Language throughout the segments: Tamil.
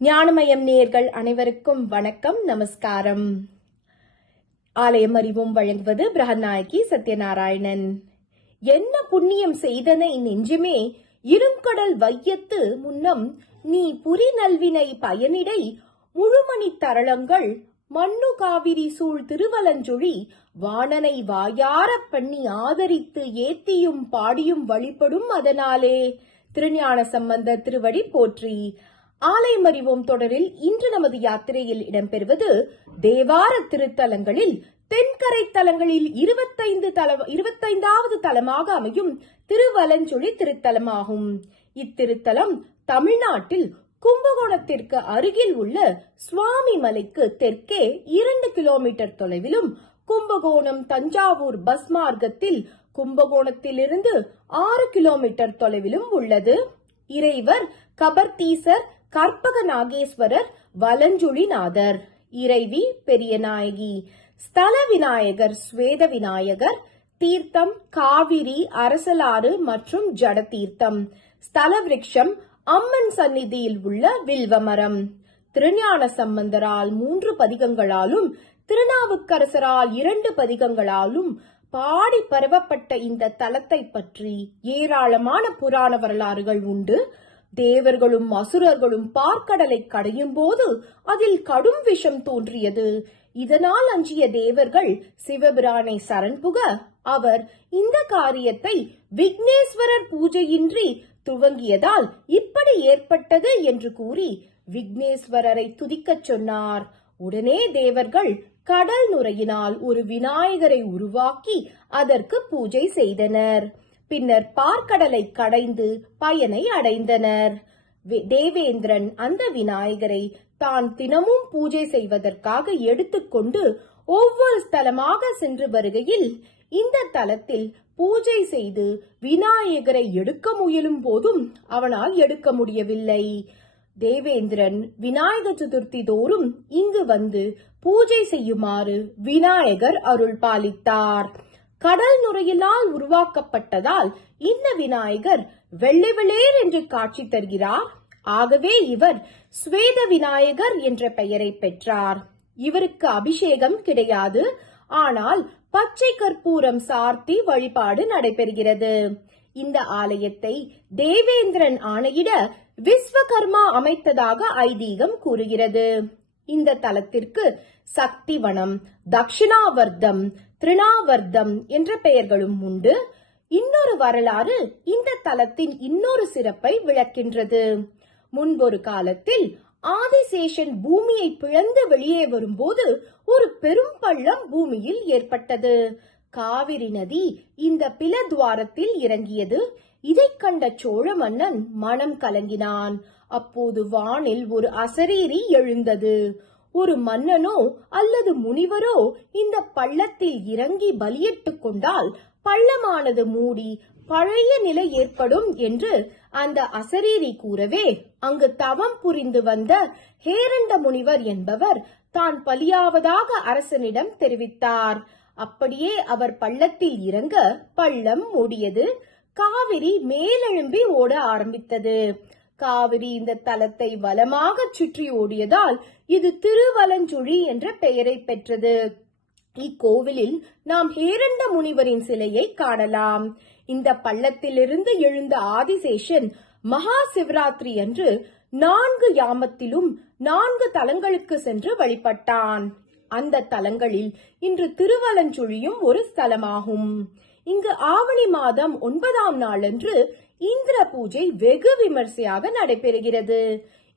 ஞானமயம் நேயர்கள் அனைவருக்கும் வணக்கம், நமஸ்காரம். ஆலயம் அறிவோம் வழங்குவது பிரகநாயகி சத்யநாராயணன். என்ன புண்ணியம் செய்தனை நெஞ்சுமே, இருங்கடல் வையத்து முன்னம் நீ புரி நல்வினை பயனிடை முழுமணி தரளங்கள் மண்ணு காவிரி சூழ் திருவலஞ்சுழி வாணனை வாயார பண்ணி ஆதரித்து ஏத்தியும் பாடியும் வழிபடும் அதனாலே. திருஞான சம்பந்த திருவடி போற்றி. ஆலயம் அறிவோம் தொடரில் இன்று நமது யாத்திரையில் இடம்பெறுவது தேவார திருத்தலங்களில் தென்கரை தலங்களில் 25வது தலமாக அமையும் திருவலஞ்சுழி திருத்தலமாகும். இத்திருத்தலம் தமிழ்நாட்டில் கும்பகோணத்திற்கு அருகில் உள்ள சுவாமி மலைக்கு தெற்கே 2 கிலோமீட்டர் தொலைவிலும், கும்பகோணம் தஞ்சாவூர் பஸ் மார்க்கத்தில் கும்பகோணத்திலிருந்து 6 கிலோமீட்டர் தொலைவிலும் உள்ளது. இறைவர் கபர்த்தீசர் கற்பக நாகேஸ்வரர் வலஞ்சுழிநாதர், இறைவி பெரியநாயகி, ஸ்தல விநாயகர் ஸ்வேத விநாயகர், தீர்த்தம் காவிரி அரசலாறு மற்றும் ஜட தீர்த்தம், ஸ்தல விருட்சம் அம்மன் சந்நிதியில் உள்ள வில்வமரம். திருஞான சம்பந்தரால் 3 பதிகங்களாலும் திருநாவுக்கரசரால் 2 பதிகங்களாலும் பாடி பரவப்பட்ட இந்த தலத்தை பற்றி ஏராளமான புராண வரலாறுகள் உண்டு. தேவர்களும் அசுரர்களும் பார்க்கடலை கடையும் போது அதில் கடும் விஷம் தோன்றியது. இதனால் அஞ்சிய தேவர்கள் சிவபிரானை சரண் புக, அவர் இந்த காரியத்தை விக்னேஸ்வரர் பூஜையின்றி துவங்கியதால் இப்படி ஏற்பட்டது என்று கூறி விக்னேஸ்வரரை துதிக்கச் சொன்னார். உடனே தேவர்கள் கடல் நுரையினால் ஒரு விநாயகரை உருவாக்கி அதற்கு பூஜை செய்தனர். பின்னர் பார்க்கடலை கடைந்து பயனை அடைந்தனர். தேவேந்திரன் அந்த விநாயகரை தான் தினமும் பூஜை செய்வதற்காக எடுத்துக்கொண்டு ஒவ்வொரு ஸ்தலமாக சென்று வருகையில் இந்த தலத்தில் பூஜை செய்து விநாயகரை எடுக்க முயலும் போதும் அவனால் எடுக்க முடியவில்லை. தேவேந்திரன் விநாயகர் சதுர்த்தி தோறும் இங்கு வந்து பூஜை செய்யுமாறு விநாயகர் அருள் பாலித்தார். கடல் நுரையினால் உருவாக்கப்பட்டதால் இந்த விநாயகர் வெள்ளை வெளேர் என்று காட்சி தருகிறார். ஆகவே இவர் ஸ்வேத விநாயகர் என்ற பெயரை பெற்றார். இவருக்கு அபிஷேகம் கிடையாது, ஆனால் பச்சை கற்பூரம் சார்த்தி வழிபாடு நடைபெறுகிறது. இந்த ஆலயத்தை தேவேந்திரன் ஆணையிட விஸ்வகர்மா அமைத்ததாக ஐதீகம் கூறுகிறது. இந்த தலத்திற்கு சக்திவனம், தக்ஷிணாவர்த்தம், திருநாவர்த்தம் என்ற பெயர்களும் உண்டு. இன்னொரு வரலாறு இந்த தலத்தின் இன்னொரு சிறப்பை விளக்கின்றது. முன்பொரு காலத்தில் ஆதிசேஷன் பூமியை பிளந்து வெளியே வரும்போது ஒரு பெரும் பள்ளம் பூமியில் ஏற்பட்டது. காவிரி நதி இந்த பிளத்வாரத்தில் இறங்கியது. இதை கண்ட சோழ மன்னன் மனம் கலங்கினான். அப்போது வானில் ஒரு அசரீரி எழுந்தது. ஒரு மன்னனோ அல்லது முனிவரோ இந்த பள்ளத்தில் இறங்கி பலியிட்டு கொண்டால் பள்ளமானது மூடி பழைய நிலை ஏற்படும் என்று அந்த அசரீரி கூறவே, அங்கு தவம் புரிந்து வந்த ஹேரண்ட முனிவர் என்பவர் தான் பலியாவதாக அரசனிடம் தெரிவித்தார். அப்படியே அவர் பள்ளத்தில் இறங்க பள்ளம் மூடியது. காவிரி மேலெழும்பி ஓட ஆரம்பித்தது. காவிரி இந்த தலத்தை வலமாக சுற்றி ஓடியதால் இது திருவலஞ்சுழி என்ற பெயரை பெற்றது. இக்கோவிலில் நாம் ஹேரண்ட முனிவரின் சிலையை காணலாம். இந்த பள்ளத்திலிருந்து எழுந்த ஆதிசேஷன் மகா சிவராத்திரி அன்று 4 யாமத்திலும் 4 தலங்களுக்கு சென்று வழிபட்டான். அந்த தலங்களில் இன்று திருவலஞ்சுழியும் ஒரு ஸ்தலமாகும். இங்கு ஆவணி மாதம் 9ஆம் நாளன்று இந்திர பூஜை வெகு விமர்சையாக நடைபெறுகிறது.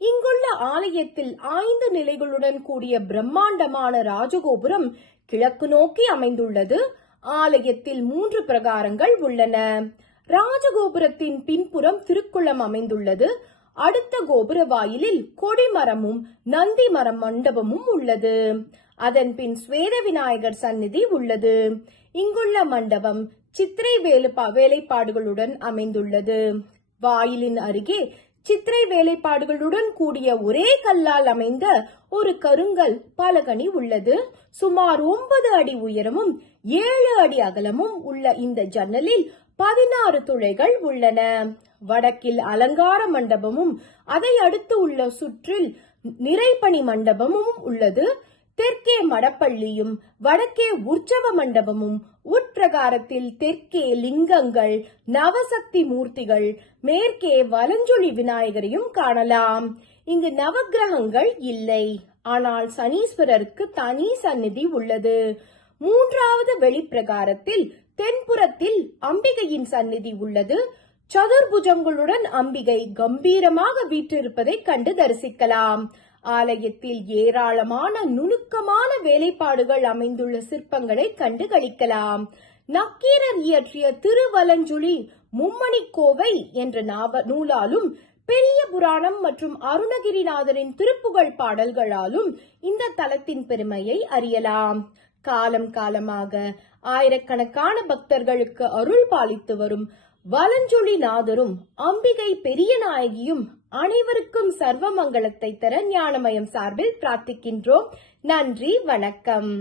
இங்குள்ள ஆலயத்தில் 5 நிலைகளுடன் கூடிய பிரம்மாண்டமான ராஜகோபுரம் கிழக்கு நோக்கி அமைந்துள்ளது. ஆலயத்தில் 3 பிரகாரங்கள் உள்ளன. ராஜகோபுரத்தின் பின்புறம் திருக்குளம் அமைந்துள்ளது. அடுத்த கோபுர வாயிலில் கொடிமரமும் நந்தி மரம் மண்டபமும் உள்ளது. அதன் பின் ஸ்வேத விநாயகர் சந்நிதி உள்ளது. இங்குள்ள மண்டபம் சித்திரை வேலைப்பாடுகளுடன் அமைந்துள்ளது. வாயிலின் அருகே சித்திரை வேலைப்பாடுகளுடன் கூடிய ஒரே கல்லால் அமைந்த ஒரு கருங்கல் பலகனி உள்ளது. சுமார் 9 அடி உயரமும் 7 அடி அகலமும் உள்ள இந்த ஜன்னலில் 16 துளைகள் உள்ளன. வடக்கில் அலங்கார மண்டபமும் அதை அடுத்து உள்ள சுற்றில் நிறைப்பணி மண்டபமும் உள்ளது. தெற்கே மடப்பள்ளியும் வடக்கே உற்சவ மண்டபமும், உட்பிரகாரத்தில் தெற்கே லிங்கங்கள், நவசக்தி மூர்த்திகள், மேற்கே வலஞ்சுழி விநாயகரையும் காணலாம். இங்கு நவக்கிரகங்கள் இல்லை, ஆனால் சனீஸ்வரருக்கு தனி சந்நிதி உள்ளது. மூன்றாவது வெளிப்பிரகாரத்தில் தென்புறத்தில் அம்பிகையின் சந்நிதி உள்ளது. சதுர்புஜங்களுடன் அம்பிகை கம்பீரமாக வீற்றிருப்பதை கண்டு தரிசிக்கலாம். ஆலயத்தில் ஏராளமான நுணுக்கமான வேலைப்பாடுகள் அமைந்துள்ள சிற்பங்களை கண்டு களிக்கலாம். நக்கீரர் இயற்றிய திருவலஞ்சுழி மும்மணி கோவை என்ற நூலாலும், பெரிய புராணம் மற்றும் அருணகிரிநாதரின் திருப்புகழ் பாடல்களாலும் இந்த தலத்தின் பெருமையை அறியலாம். காலம் காலமாக ஆயிரக்கணக்கான பக்தர்களுக்கு அருள் பாலித்து வரும் வலஞ்சுழிநாதரும் அம்பிகை பெரிய நாயகியும் அனைவருக்கும் சர்வ மங்களத்தை தர ஞானமயம் சார்பில் பிரார்த்திக்கின்றோம். நன்றி, வணக்கம்.